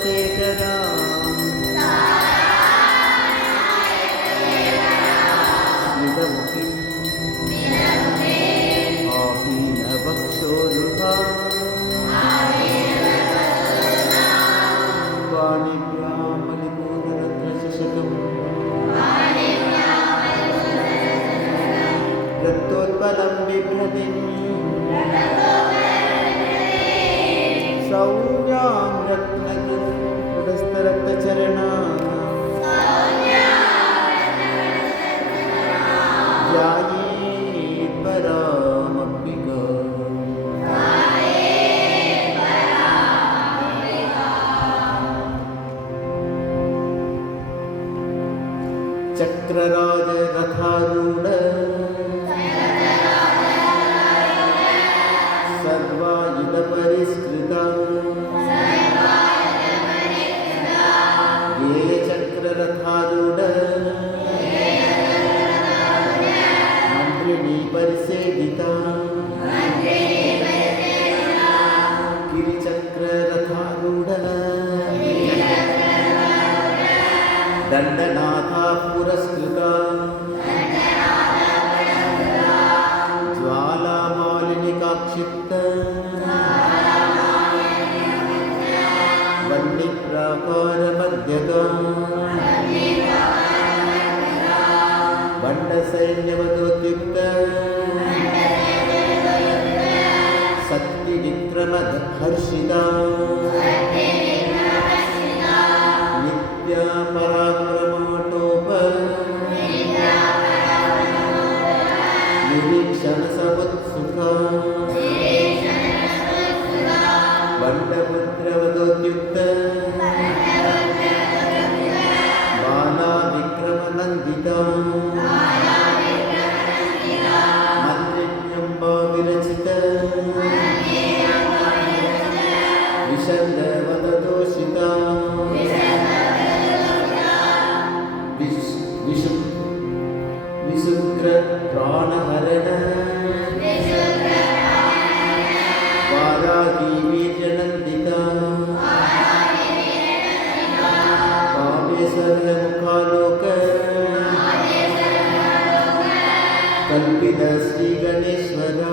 शेखरा आहीनवक्षोरुहा वाणिभ्यामलिपूर्णरत्नशतम् रक्तोत्पलं बिभ्रतिम् सौम्यां रत्नकुटस्थरक्तचरणा ध्यायेत् परामम्बिका चक्रराज रथारूढ सर्वायुध परिष्कृता ये चक्ररथारूढ मन्त्रिणी परिसेविता गिरिचक्ररथारूढ दण्डनाथा पुरस्कृता ज्वालामालिनिकाक्षिप्त वह्निप्राकारमध्यगा बण्डसैन्यवदोद्युक्त शक्तिविक्रमहर्षिता नित्या पराक्रमाटोप निरीक्षणसमुत्सुका बण्डपुत्रवदोद्युक्त बाला विक्रमनन्दिता मन्त्रिण्यम्बा विरचित विषन्दवददोषिता विशुक्र प्राणहरण वारागी वीर्यनन्दिता कामेश्वरमुखालोक कल्पित श्रीगणेश्वरा